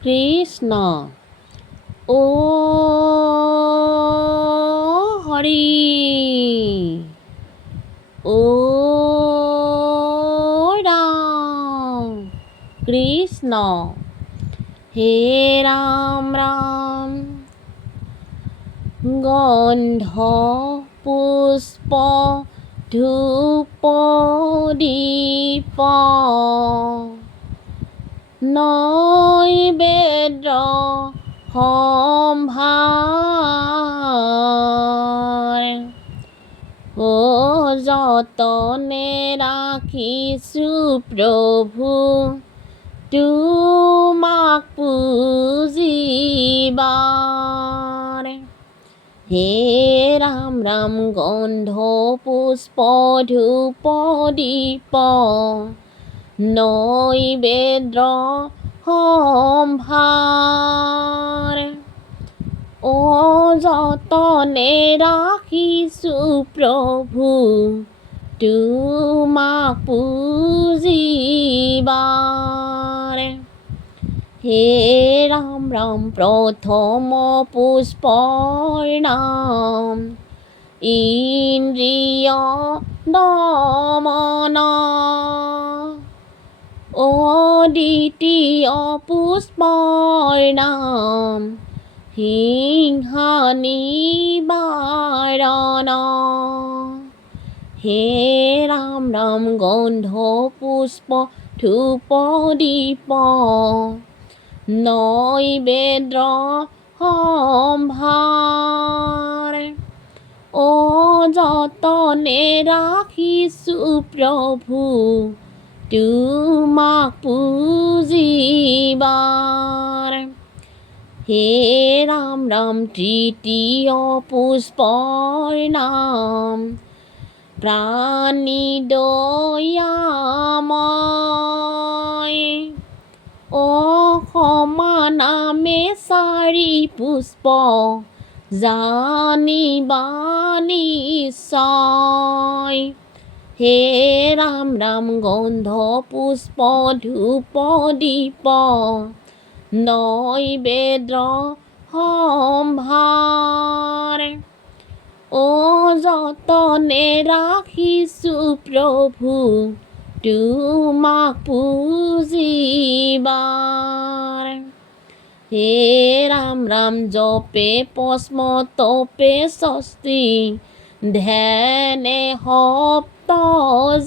কৃষ্ণ ও হৰি ও ৰাম কৃষ্ণ হে ৰাম ৰাম গন্ধ পুষ্প ধূপ দীপ নৈবেদ্য সম্ভাৰ ও যতনে ৰাখিছোঁ প্ৰভু তোমাক পুজিবাৰ হে ৰাম ৰাম গন্ধ পুষ্প ধূপ দীপ নৈবেদ্য সম্ভাৰ ও যতনে ৰাখিছোঁ প্ৰভু তোমাক পুজিবাৰ হে ৰাম ৰাম প্ৰথম পুষ্পৰ নাম ইন্দ্ৰিয় দমন ও দ্বিতীয় পুষ্পৰ নাম হিংসা নিবাৰণ হে ৰাম ৰাম গন্ধ পুষ্প ধূপ দীপ নৈবেদ্য সম্ভাৰ ও যতনে ৰাখিছোঁ প্ৰভু তোমাক পুজিবাৰ হে ৰাম ৰাম তৃতীয় পুষ্পৰ নাম প্ৰাণী দয়াময় ও সমানামে চাৰি পুষ্প জানিবা নিশ্চয় হে ৰাম ৰাম গন্ধ পুষ্প ধূপ দীপ নৈবেদ্য সম্ভাৰ ও যতনে ৰাখিছোঁ প্ৰভু তোমাক পুজিবাৰ হে ৰাম ৰাম জপে পস্ম তপে ষষ্ঠী ধ্যানে সপ্ত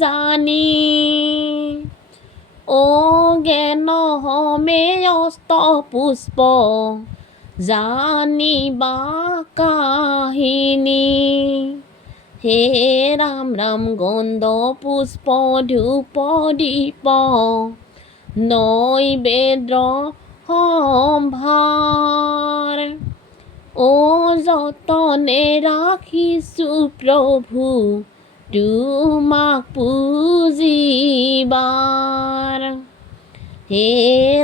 জানি ও জ্ঞান হমে অষ্ট পুষ্প জানিবা কাহিনী হে ৰাম ৰাম গন্ধ পুষ্প ধূপ দীপ নৈবেদ্য সম্ভাৰ ও যতনে ৰাখিছোঁ প্ৰভু তোমাক পুজিবাৰ হে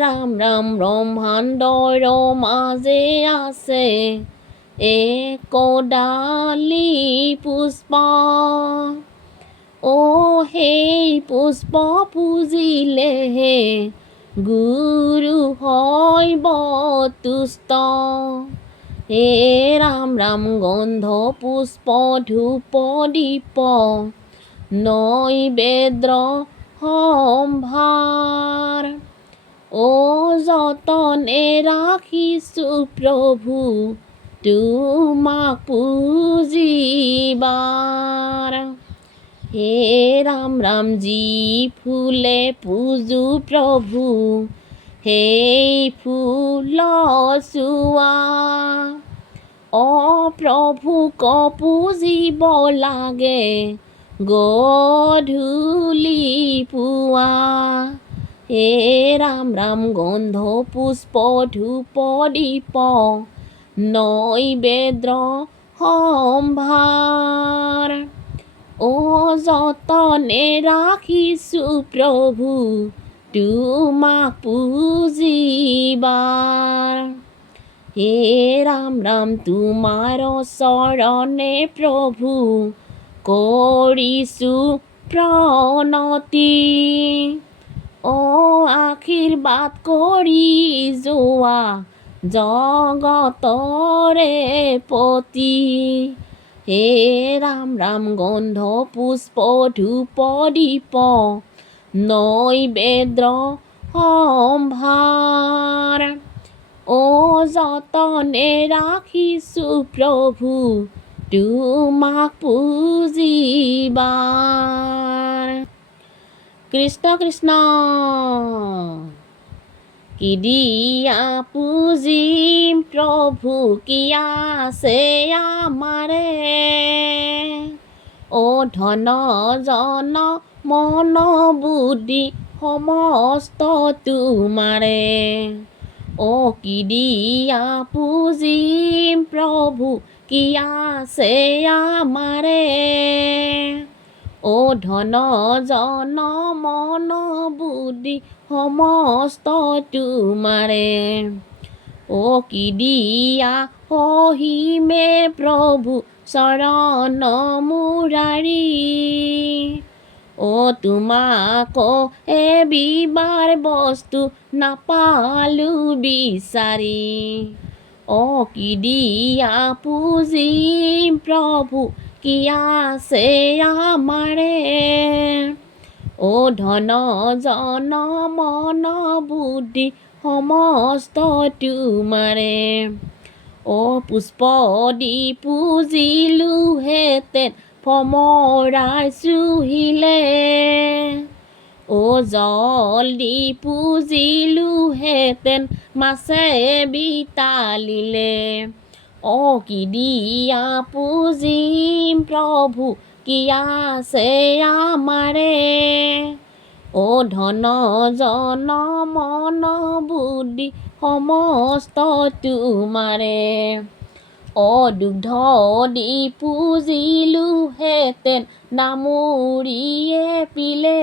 ৰাম ৰাম ব্ৰহ্মাণ্ডৰ মাজে আছে একোডালি পুষ্প ও সেই পুষ্প পুজিলেহে গুৰু হয় বতুষ্ট হে ৰাম ৰাম গন্ধ পুষ্প ধূপ দীপ নৈবেদ্য সম্ভাৰ ও যতনে ৰাখিছোঁ প্ৰভু তোমাক পুজিবাৰ হে ৰাম ৰাম যি ফুলে পূজো প্ৰভু সেই ফুল চোৱা অ প্ৰভুক পুজিব লাগে গধূলি পুৱা হে ৰাম ৰাম গন্ধ পুষ্প ধূপ দীপ নৈবেদ্য সম্ভাৰ ও যতনে ৰাখিছোঁ প্ৰভু তোমাক পুজিবাৰ হে ৰাম ৰাম তোমাৰ চৰণে প্ৰভু কৰিছোঁ প্ৰণতি আশীৰ্বাদ কৰি যোৱা জগতৰে পতি। হে ৰাম ৰাম গন্ধ পুষ্প ধূপ দীপ নৈবেদ্য সম্ভাৰ। যতনে ৰাখিছোঁ প্ৰভু তোমাক পুজিবাৰ। কৃষ্ণ কৃষ্ণ। কি দিয়া পুজিম প্ৰভু কি আছে আমাৰে। ধন জন মন বুদ্ধি সমস্ত তোমাৰে। কি দিয়া পুজিম প্ৰভু কি আছে আমাৰে। ধন জন মন বুদ্ধি সমস্ত তোমাৰে। কি দিয়া সহিমে প্ৰভু চৰণ মুৰাৰী। তোমাক এবিবাৰ বস্তু নাপালো বিচাৰি। কি দিয়া পুজিম প্ৰভু কি আছে আমাৰে। ধন জন মন বুদ্ধি সমস্ত তোমাৰে। পুষ্প দি পুজিলোহেঁতেন ভমৰাই চুহিলে। জল দি পুজিলোহেঁতেন মাছে বিতালিলে। কি দিয়া পুজিম প্ৰভু কি আছে আমাৰে। ধন জন মন বুদ্ধি সমস্ত তোমাৰে। দুগ্ধ দি পুজিলোহেঁতেন নামুৰিয়ে পিলে।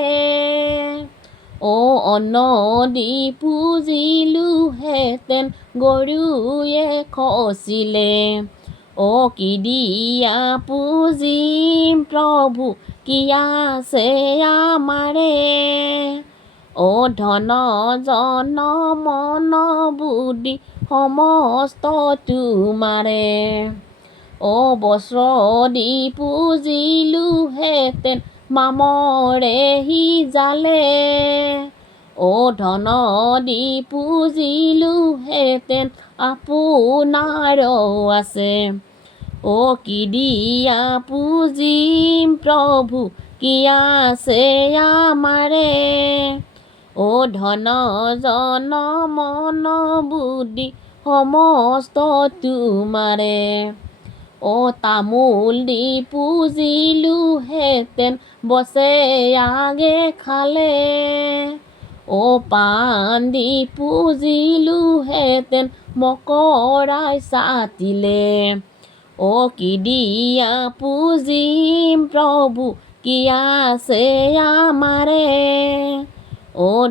অন্ন দি পুজিলোহেঁতেন গৰুৱে খচিলে। কি দিয়া পুজিম প্ৰভু কি আছে আমাৰে। ধন জন মন বুদ্ধি সমস্ত তোমাৰে। বস্ত্ৰ দি পুজিলোহেঁতেন মামৰে সিজালে। ধন দি পুজিলোহেঁতেন আপোনাৰ আছে। কি দিয়া পুজিম প্ৰভু কি আছে আমাৰে। ধন জন মন বুদ্ধি সমস্ত তোমাৰে। তামোল দি পুজিলোহেঁতেন বছে আগে খালে। পাণ দি পুজিলোহেঁতেন মকৰাই চাটিলে। কি দিয়া পুজিম প্ৰভু কি আছে আমাৰে।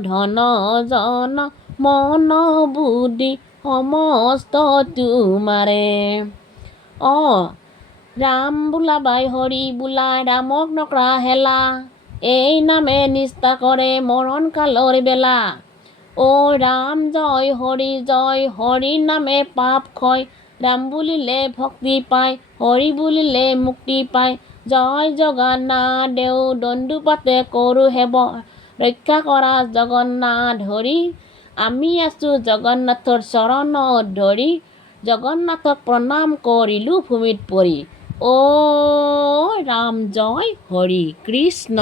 ধন জন মন বুদ্ধি সমস্ত তোমাৰে। ৰাম বোলা বাই হৰি বোলা ৰামক নকৰা হেলা। এই নামে নিষ্ঠা কৰে মৰণ কালৰ বেলা। ৰাম জয় হৰি নামে পাপ ক্ষয়। ৰাম বুলিলে ভক্তি পায় হৰি বুলিলে মুক্তি পায়। জয় জগন্নাথ দেও দণ্ডুপাতে কৰোঁ সেৱা ৰক্ষা কৰা জগন্নাথ হৰি। আমি আছোঁ জগন্নাথৰ চৰণত ধৰি। জগন্নাথক প্ৰণাম কৰিলোঁ ভূমিত পৰি। ৰাম জয় হৰি কৃষ্ণ।